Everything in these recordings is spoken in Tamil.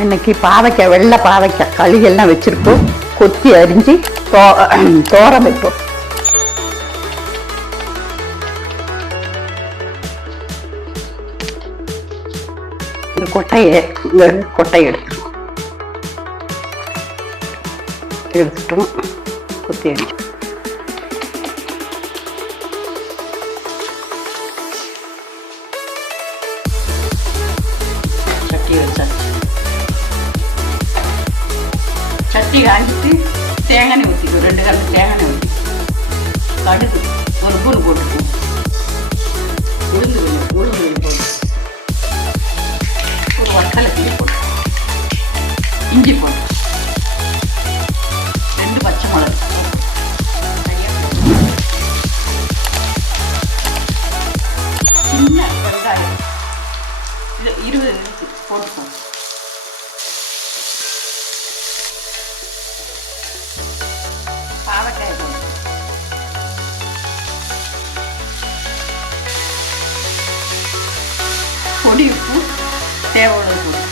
இன்னைக்கு பாவைக்காய், வெள்ளை பாவைக்காய் களியெல்லாம் வச்சிருக்கோம். கொத்தி அரிஞ்சு தோரம் வைப்போம். இந்த கொட்டையை எடுத்துட்டோம். கொத்தி அரிஞ்சு சட்டி வச்சாச்சு. சட்டி காய்ச்சிட்டு தேங்காய் ஊற்றிக்கும். 2 கப்பு தேங்காய் ஊற்றி கடுகு ஒரு பூண்டு போட்டுக்குவோம். உளுந்து போட்டு ஒரு வத்தலை கிளி போட்டு இஞ்சி போட்டு 2 பச்சை மிளகு சின்ன வெங்காயம் 20 போட்டுப்போம். பாவக்காய் போட்டு பொடி உப்பு தேவையான போட்டு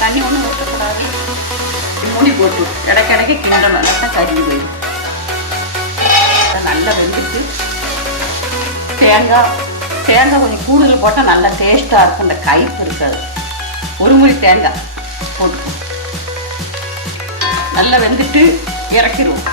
தண்ணி ஒன்றும் ஊற்றக்கூடாது. மூடி போட்டு இடைக்கிடைக்கு கிண்டணும். நல்லா கறிஞ்சு போயிடும். நல்லா வெந்துட்டு தேங்காய் கொஞ்சம் கூடுதல் போட்டால் நல்லா டேஸ்ட்டாக இருக்கும். அந்த கைப்பு இருக்காது. 1 முடி தேங்காய் போட்டு நல்லா வெந்துட்டு இறக்கிடுவோம்.